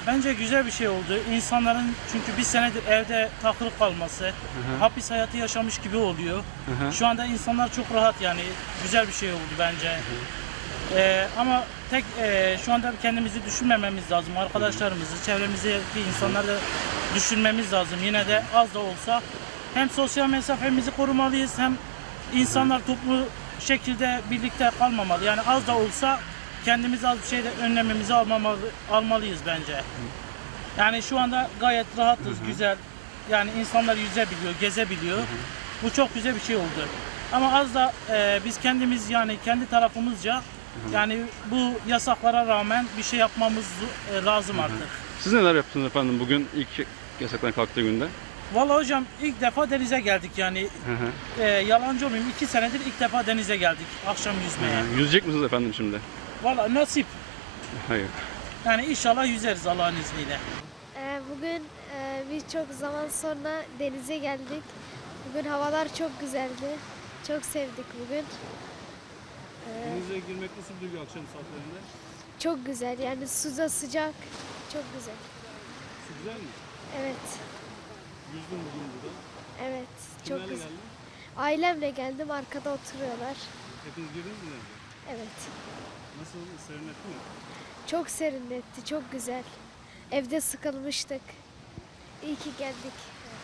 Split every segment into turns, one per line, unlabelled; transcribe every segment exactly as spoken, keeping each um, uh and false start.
bence güzel bir şey oldu. İnsanların çünkü bir senedir evde takılı kalması,
Hı hı.
hapis hayatı yaşamış gibi oluyor.
Hı hı.
Şu anda insanlar çok rahat yani. Güzel bir şey oldu bence. Ee, ama tek e, şu anda kendimizi düşünmememiz lazım. Arkadaşlarımızı, çevremizdeki insanları da düşünmemiz lazım. Yine de az da olsa hem sosyal mesafemizi korumalıyız hem insanlar toplu şekilde birlikte kalmamalı. Yani az da olsa kendimiz az bir şeyde önlememizi almamalı, almalıyız bence. Yani şu anda gayet rahatız,
Hı hı.
güzel. Yani insanlar yüzebiliyor, gezebiliyor. Bu çok güzel bir şey oldu. Ama az da e, biz kendimiz yani kendi tarafımızca yani bu yasaklara rağmen bir şey yapmamız e, lazım artık.
Siz neler yaptınız efendim bugün ilk yasaklar kalktığı günde?
Vallahi hocam ilk defa denize geldik yani.
Hı hı.
E, yalancı olmayayım, iki senedir ilk defa denize geldik akşam yüzmeye.
Hı. Yüzecek misiniz efendim şimdi?
Vallahi nasip.
Hayır.
Yani inşallah yüzeriz Allah'ın izniyle.
Ee, Bugün e, biz çok zaman sonra denize geldik. Bugün havalar çok güzeldi. Çok sevdik bugün. Ee,
Denize girmek nasıl bir duygu akşam saatlerinde?
Çok güzel yani suda sıcak. Çok güzel.
Su güzel mi?
Evet.
Yüzdün bugün burada.
Evet. Çok
Kimlerle
güzel.
geldin?
Ailemle geldim. Arkada oturuyorlar.
Hepiniz girdiniz mi denize?
Evet.
Nasıl? Serinletti mi?
Çok serinletti. Çok güzel. Evde sıkılmıştık. İyi ki geldik.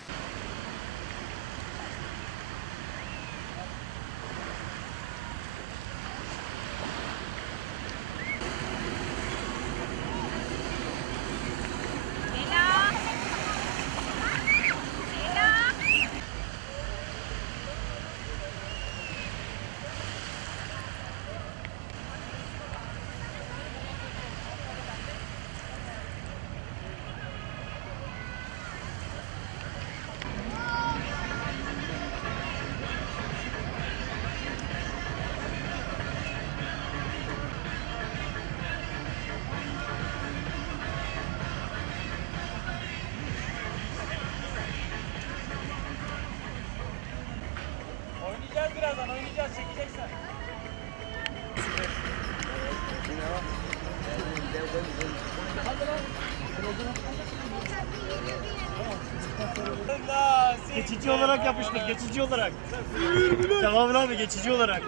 Oynayacağız birazdan, oynayacağız, çekeceksin.
Geçici olarak yapıştık, geçici olarak. Tamam abi, geçici olarak.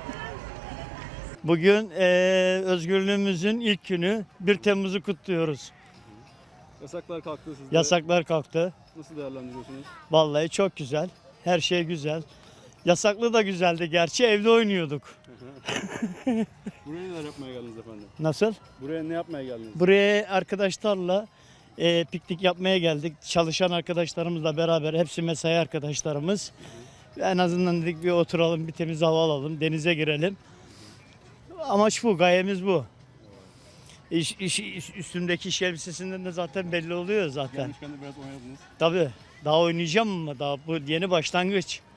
Bugün eee, özgürlüğümüzün ilk günü. bir Temmuz'u kutluyoruz.
Yasaklar kalktı sizde.
Yasaklar kalktı.
Nasıl değerlendiriyorsunuz?
Vallahi çok güzel. Her şey güzel. Yasaklı da güzeldi gerçi, evde oynuyorduk.
Buraya neler yapmaya geldiniz efendim?
Nasıl?
Buraya ne yapmaya geldiniz?
Buraya arkadaşlarla eee, piknik yapmaya geldik. Çalışan arkadaşlarımızla beraber, hepsi mesai arkadaşlarımız. En azından dedik bir oturalım, bir temiz hava alalım, denize girelim. Amaç bu, gayemiz bu. İş, iş, iş- üstümdeki iş elbisesinden de zaten belli oluyor zaten.
Gelmişken de biraz oynadınız.
Tabii daha oynayacağım ama daha bu yeni başlangıç.